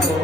trabajo.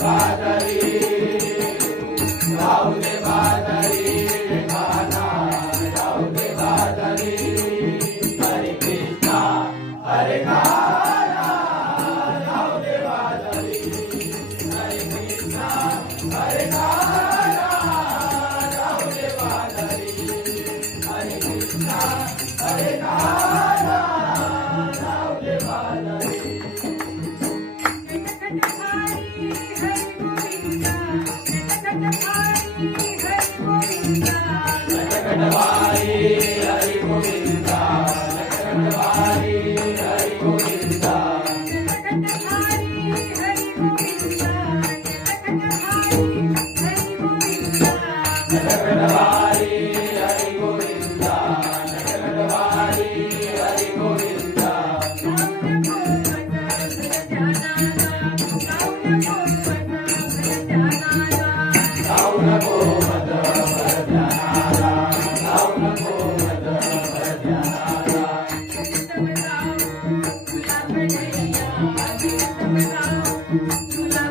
Father. arena, arena.